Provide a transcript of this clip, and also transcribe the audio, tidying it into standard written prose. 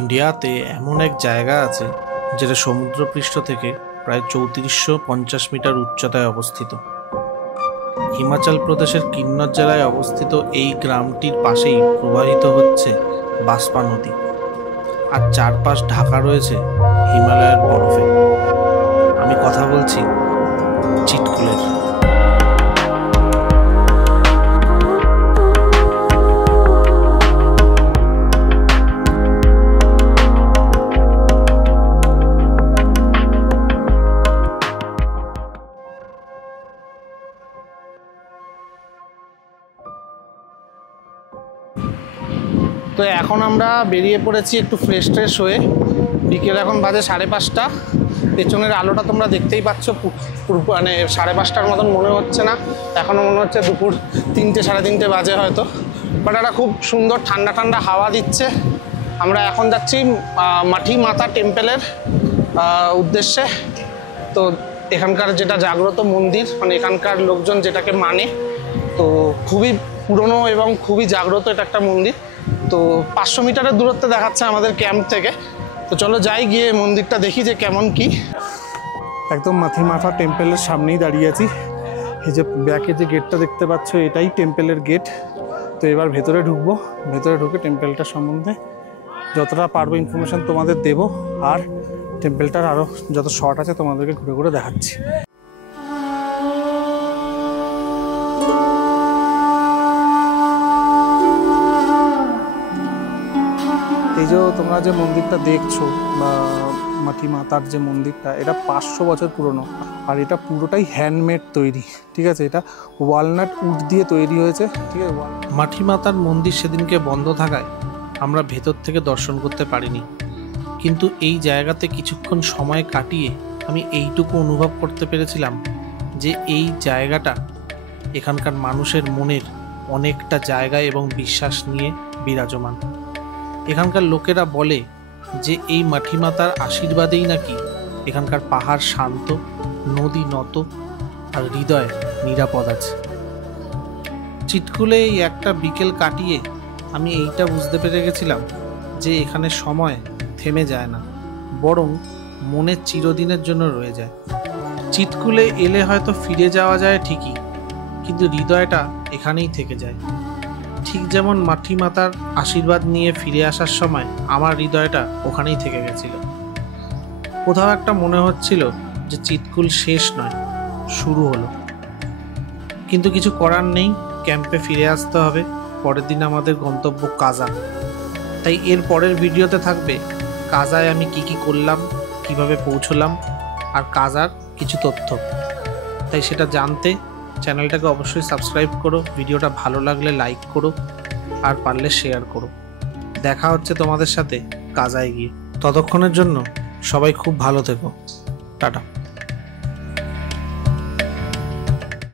ইন্ডিয়াতে এমন এক জায়গা আছে যেটা সমুদ্রপৃষ্ঠ থেকে প্রায় ৩৪৫০ মিটার উচ্চতায় অবস্থিত। হিমাচল প্রদেশের কিন্নর জেলায় অবস্থিত এই গ্রামটির পাশেই প্রবাহিত হচ্ছে বাসপা নদী, আর চারপাশ ঢাকা রয়েছে হিমালয়ের বরফে। আমি কথা বলছি চিটকুলের। তো এখন আমরা বেরিয়ে পড়েছি একটু ফ্রেশ হয়ে। বিকেল এখন বাজে 5:30। পেছনের আলোটা তোমরা দেখতেই পাচ্ছ, মানে 5:30টার মতন মনে হচ্ছে না, এখনও মনে হচ্ছে দুপুর 3টে 3:30 বাজে হয়তো। বাট একটা খুব সুন্দর ঠান্ডা ঠান্ডা হাওয়া দিচ্ছে। আমরা এখন যাচ্ছি মাঠি মাতা টেম্পেলের উদ্দেশ্যে। তো এখানকার যেটা জাগ্রত মন্দির, মানে এখানকার লোকজন যেটাকে মানে, তো খুবই পুরনো এবং খুবই জাগ্রত এটা একটা মন্দির। তো 500 মিটারের দূরত্বে দেখাচ্ছে আমাদের ক্যাম্প থেকে। তো চলো যাই, গিয়ে মন্দিরটা দেখি যে কেমন কি। একদম মাথি মাথা টেম্পেলের সামনেই দাঁড়িয়ে আছি। এই যে ব্যাকে যে গেটটা দেখতে পাচ্ছ, এটাই টেম্পেলের গেট। তো এবার ভেতরে ঢুকবো। ভেতরে ঢুকে টেম্পেলটার সম্বন্ধে যতটা পারবো ইনফরমেশান তোমাদের দেবো, আর টেম্পেলটার আরও যত শর্ট আছে তোমাদেরকে ঘুরে ঘুরে দেখাচ্ছি। এই যে তোমরা যে মন্দিরটা দেখছো বা মাটি মাতার যে মন্দিরটা, এটা 500 বছর পুরনো, আর এটা পুরোটাই হ্যান্ডমেড তৈরি। ঠিক আছে, এটা ওয়ালনাট উড দিয়ে তৈরি হয়েছে। ঠিক আছে, মাটি মাতার মন্দির সেদিনকে বন্ধ থাকায় আমরা ভেতর থেকে দর্শন করতে পারিনি, কিন্তু এই জায়গাতে কিছুক্ষণ সময় কাটিয়ে আমি এইটুকু অনুভব করতে পেরেছিলাম যে এই জায়গাটা এখানকার মানুষের মনের অনেকটা জায়গা এবং বিশ্বাস নিয়ে বিরাজমান। এখানকার লোকেরা বলে যে এই মাটি মাতার আশীর্বাদেই নাকি এখানকার পাহাড় শান্ত, নদী নত, আর হৃদয় নিরাপদ আছে। চিটকুলে এই একটা বিকেল কাটিয়ে আমি এইটা বুঝতে পেরে গেছিলাম যে এখানে সময় থেমে যায় না, বরং মনে চিরদিনের জন্য রয়ে যায়। চিটকুলে এলে হয়তো ফিরে যাওয়া যায় ঠিকই, কিন্তু হৃদয়টা এখানেই থেকে যায়। ঠিক যেমন মাটি মাতার আশীর্বাদ নিয়ে ফিরে আসার সময় আমার হৃদয়টা ওখানেই থেকে গেছিল। কোথাও একটা মনে হচ্ছিল যে চিটকুল শেষ নয়, শুরু হলো। কিন্তু কিছু করার নেই, ক্যাম্পে ফিরে আসতে হবে। পরের দিন আমাদের গন্তব্য কাজা। তাই এর পরের ভিডিওতে থাকবে কাজায় আমি কি করলাম, কিভাবে পৌঁছলাম, আর কাজার কিছু তথ্য। তাই সেটা জানতে চ্যানেলটাকে অবশ্যই সাবস্ক্রাইব করো, ভিডিওটা ভালো লাগলে লাইক করো, আর পারলে শেয়ার করো। দেখা হচ্ছে তোমাদের সাথে কাজায় গিয়ে। ততক্ষণের জন্য সবাই খুব ভালো থেকো। টাটা।